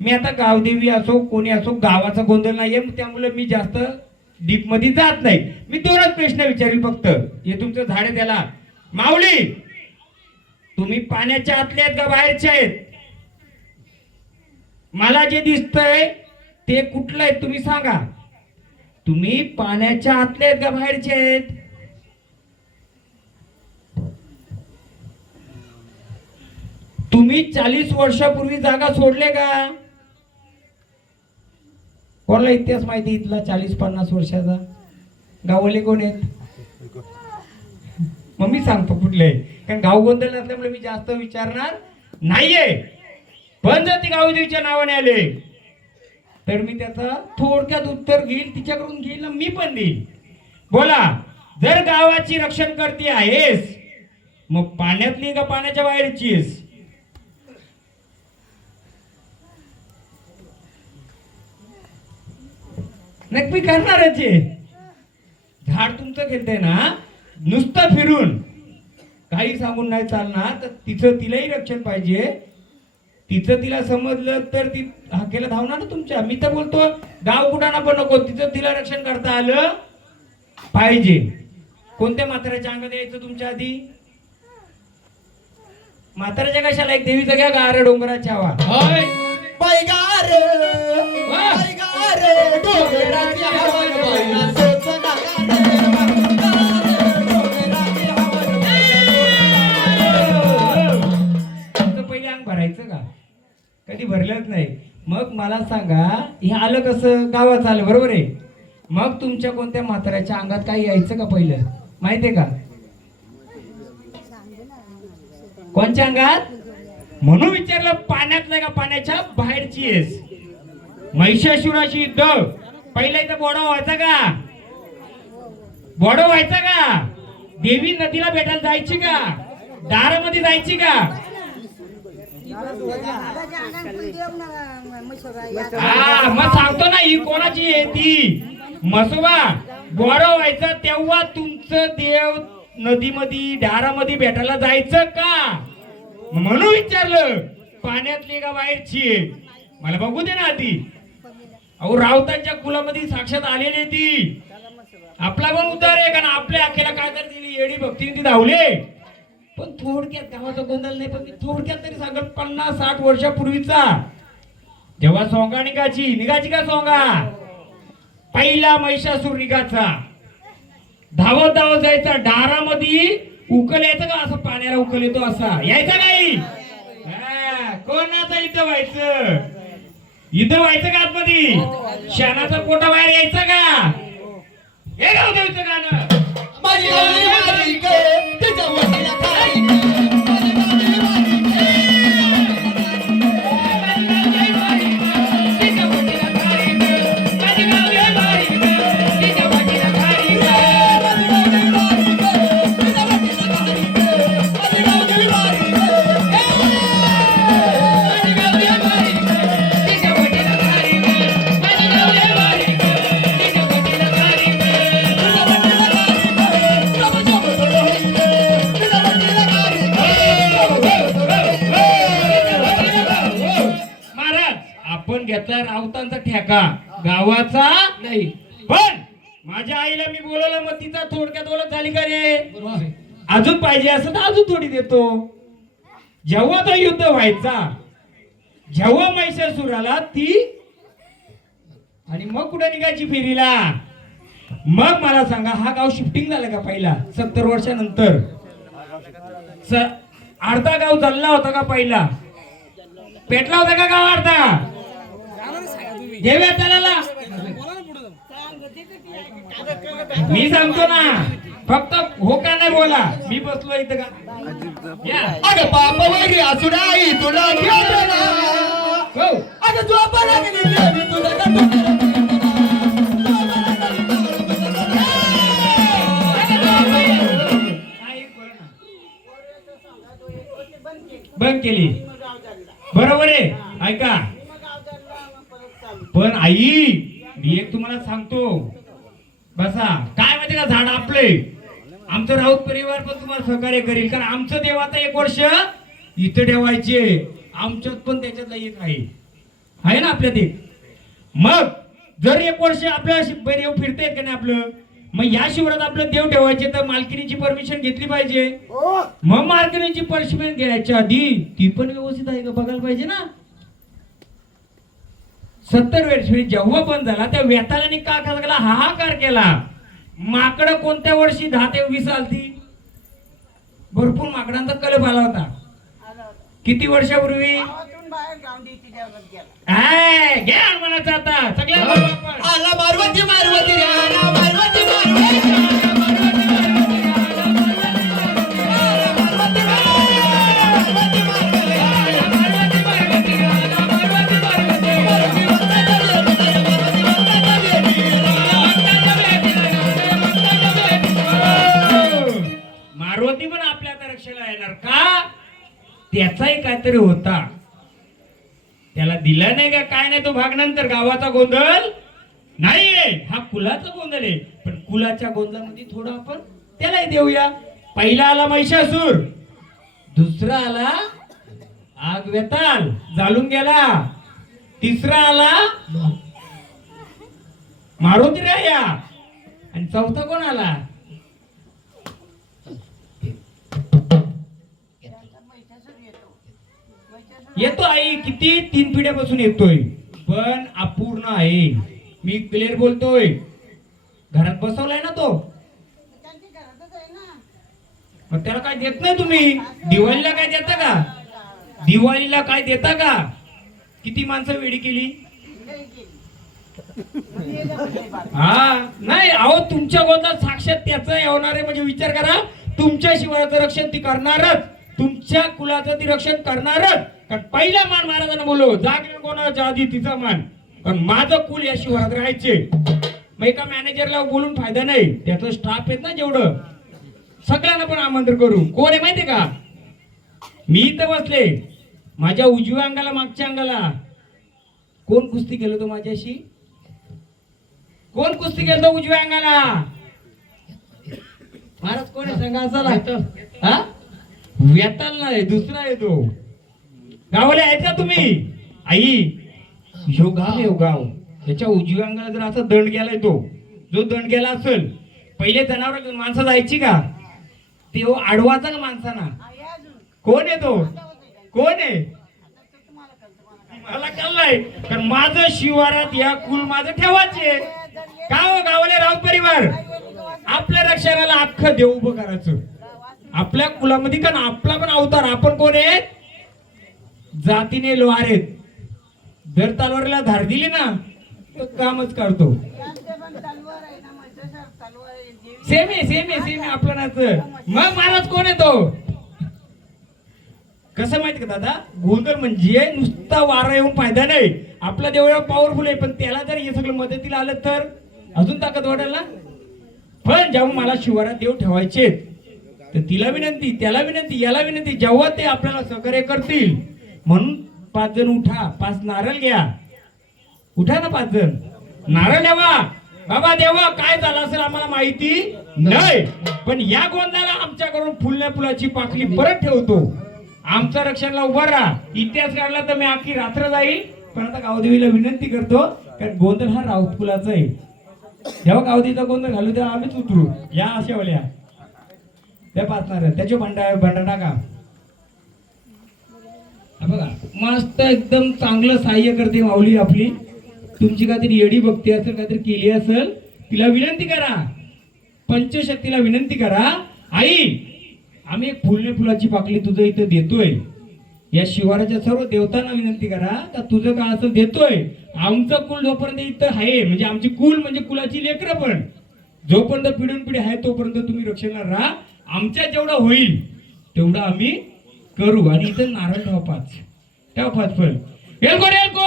मी आता गावदेवी असो कोणी असो गावाचा गोंधळ नाहीये त्यामुळे मी जास्त डीपमध्ये जात नाही. मी दोनच प्रश्न विचारली फक्त. हे तुमचं झाड आहे त्याला. माऊली तुम्ही पाण्याच्या आतले आहेत का बाहेरचे आहेत? मला जे दिसतंय ते कुठलं आहे तुम्ही सांगा. तुम्ही पाण्याच्या आतले आहेत का बाहेरचे आहेत? तुम्ही चाळीस वर्षापूर्वी जागा सोडले का? कोणाला इतिहास माहिती इथला चाळीस पन्नास वर्षाचा? गावले कोण आहेत? मग मी सांगतो कुठले. आहे. कारण गाव गोंधळ नसल्यामुळे मी जास्त विचारणार नाहीये. पण जर ती गावदेवीच्या नावाने आले. तर मी त्याचं थोडक्यात उत्तर घेईल तिच्याकडून घेईल मी पण देईल. बोला जर गावाची रक्षण करते आहेस मग पाण्यातली का पाण्याच्या बाहेरची आहेस नक्की करणारच आहे झाड तुमचं घेते ना नुसतं फिरून. काही सांगून नाही चालणार तर तिचं तिलाही रक्षण पाहिजे. तिचं तिला समजलं तर ती हाकेला धावणार ना तुमच्या. मी तर बोलतो गाव कुठाना पण नको तिचं तिला रक्षण करता आलं पाहिजे. कोणत्या म्हाताऱ्याच्या अंगात यायचं तुमच्या आधी? म्हाताऱ्याच्या कशाला एक देवीचं घ्या गार डोंगराच्या हवा होय. पैगार डोंगराची बाईला सोचना पहिले अंग भरायचं का? कधी भरलंच नाही. मग मला सांगा हे आलं कसं? गावात आलं बरोबर आहे? मग तुमच्या कोणत्या म्हाताऱ्याच्या अंगात काही यायचं का पहिलं? माहितीये का? कोणच्या अंगात? म्हणून विचारलं पाण्यातलं का पाण्याच्या? बाहेरची आहेस. महिषासुराची युद्ध पहिला इथं बोडा व्हायचा का? बोडा व्हायचा का? देवी नदीला भेटायला जायची का? दारामध्ये जायची का? हा मग सांगतो ना ही कोणाची आहे ती? मसोबा बोडा व्हायचा तेव्हा तुमचं देव नदीमध्ये दारामध्ये भेटायला जायचं का? म्हणून विचारलं पाण्यातली का बाहेरची मला बघू दे ना आधी. अहो राऊतांच्या कुलामध्ये साक्षात आलेली ती. आपला पण उद्धार आहे कारण आपल्या अखेला काय तर दिली येडी भक्तीने ती धावले पण थोडक्यात गावाचा गोंधळ नाही पण मी थोडक्यात तरी सांगत पन्नास साठ वर्षापूर्वीचा. जेव्हा सोंगा निघाची निघाची का सोंगा? पहिला महिषासूर निघाचा धावत धावत जायचा डारामध्ये उकल यायचं का? असं पाण्याला उकल येतो असा. यायचा नाही कोणाचं इथं व्हायचं? इथं व्हायचं का आतमध्ये? शानाचा पोटा बाहेर यायचा का? हे गाव द्यायचं गाणं ठेका. गावाचा नाही. पण माझ्या आईला मी बोलवलं मग तिचा थोडक्यात ओळख झाली का रे. अजून पाहिजे असं तर अजून थोडी देतो. जेव्हा तो युद्ध व्हायचा जेव्हा महिषासूर आला ती आणि मग कुठे निघायची फेरीला? मग मला सांगा हा गाव शिफ्टिंग झाला का पहिला? सत्तर वर्षानंतर. अर्धा गाव चालला होता का पहिला? पेटला होता का गाव अर्धा? त्याला. मी सांगतो ना फक्त हो का नाही बोला. मी बसलो इथं का. अगं बाप वैरी असुडाई तुला हो. झोपा लागली तुला. बंद केली बरोबर आहे ऐका पण आई मी एक तुम्हाला सांगतो. बसा. काय माहिती का झाड आपले? आमचं राऊत परिवार पण तुम्हाला सहकार्य करेल. कारण आमचं देवाचं एक वर्ष इथं ठेवायचे. आमच्यात पण त्याच्यातला एक आहे. आहे ना आपल्या ते? मग जर एक वर्ष आपल्या देव फिरतायत का नाही आपलं? मग या शिवरात आपलं देव ठेवायचे तर मालकिनीची परमिशन घेतली पाहिजे. मग मालकिनीची परमिशन घ्यायच्या आधी ती पण व्यवस्थित आहे का? बघायला पाहिजे ना? सत्तर वर्षी जेव्हा बंद झाला त्या वेतालाने का लागला हाहाकार केला माकड कोणत्या वर्षी दहा ते वीस आलती भरपूर माकडांचा कलप आला होता किती वर्षापूर्वी आता सगळ्या. आला मारवती मारवती रे आला मारवती मारवती तरी होता. त्याला दिला नाही का? काय नाही तो भाग नंतर? गावाचा गोंधळ? नाहीये. हा कुलाचा गोंधळ आहे. पण कुलाच्या गोंधळामध्ये थोडं आपण त्यालाही देऊया. पहिला आला महिषासूर. दुसरा आला आग वेताल जाळून गेला. तिसरा आला मारुती राया आणि चौथा कोण आला? येतो आई किती? तीन पिढ्यापासून येतोय. पण अपूर्ण आहे. मी क्लिअर बोलतोय. घरात बसवलाय ना तो? मग त्याला काय देत नाही तुम्ही? दिवाळीला काय देता का? दिवाळीला काय देता का? किती माणसं वेडी केली? हा नाही अहो तुमच्या गोदात साक्षात त्याच येणार आहे म्हणजे विचार करा. तुमच्या शिवाराचं रक्षण ती करणारच. तुमच्या कुलाचं ती रक्षण करणारच कारण पहिला मान महाराजांना बोलव जागरण कोणाच्या आधी तिचा मान. कारण माझं कुल या शिवारात राहायचे. मग एका मॅनेजरला बोलून फायदा नाही. त्याचं स्टाफ आहेत ना जेवढं. सगळ्यांना पण आमंत्रण करू. कोण आहे माहितीये का? मी इथं बसले. माझ्या उजव्या अंगाला मागच्या अंगाला. कोण कुस्ती केलं तो माझ्याशी? कोण कुस्ती केलं तो उजव्या अंगाला? महाराज कोण आहे? सांगा असाला हा? व्यताल नाही दुसरा येतो गावाला ऐका तुम्ही? आई योगाव योगाव त्याच्या उजव्या अंगाला जर असा दंड गेलाय तो जो दंड गेला असेल पहिले जनावर माणसं जायची का? ते हो आडवाचा का माणसाना? कोण आहे तो? कोण आहे? मला कळलाय कारण माझं शिवारात या कुल माझं ठेवायचे. का हो गावाले राव परिवार. आपल्या रक्षणाला अख्खं देव उभं करायचं. आपल्या कुलामध्ये का आपला पण अवतार. आपण कोण आहेत? जातीने लोहार आहेत. जर तलवारीला धार दिली ना तर कामच काढतो. सेम आहे सेम आहे सेम आहे आपलं नाच मग महाराज कोण आहे तो? कसं माहीत का दादा? गोंधळ म्हणजे नुसता वारा येऊन फायदा नाही. आपला देव पॉवरफुल आहे पण त्याला जर हे सगळं मदतीला आलं तर? अजून ताकद वाढेल ना? पण जेव्हा मला शिवारात देव ठेवायचे तर तिला विनंती त्याला विनंती याला विनंती जेव्हा ते आपल्याला सहकार्य करतील म्हणून पाच जण उठा पाच नारळ घ्या. उठा ना पाच जण. नारळ द्यावा बाबा देवा काय झालं असेल आम्हाला माहिती नाही. पण या गोंधळाला आमच्याकडून फुलण्या फुलाची पाकली परत ठेवतो. आमच्या रक्षणाला उभा राहा. इतिहास काढला तर मी आखी रात्र जाईल. पण आता गावदेवीला विनंती करतो कारण गोंधळ हा राऊत फुलाचा आहे. जेव्हा गावदेवीचा गोंधळ घालू तेव्हा आम्हीच उतरू. या अशा वल्या त्या पाचणार त्याचे भांडा भांडणा का बघा मस्त एकदम चांगलं सहाय्य करते माऊली आपली. तुमची काहीतरी येडी भक्ती असेल काहीतरी केली असेल तिला विनंती करा. पंचशक्तीला विनंती करा. आई आम्ही एक फुलने फुलाची पाकली तुझं इथं देतोय. या शिवाराच्या सर्व देवतांना विनंती करा. का तुझं काय असं देतोय. आमचं कुल जोपर्यंत इथं आहे म्हणजे आमची कुल म्हणजे कुलाची लेकरं पण. जोपर्यंत पिढून पिढी आहे तोपर्यंत तुम्ही रक्षणात राहा. आमच्या जेवढं होईल तेवढं आम्ही करू. आणि इथं नारळ ठेवा पाच. ठेवा पाच फळ एलको एलको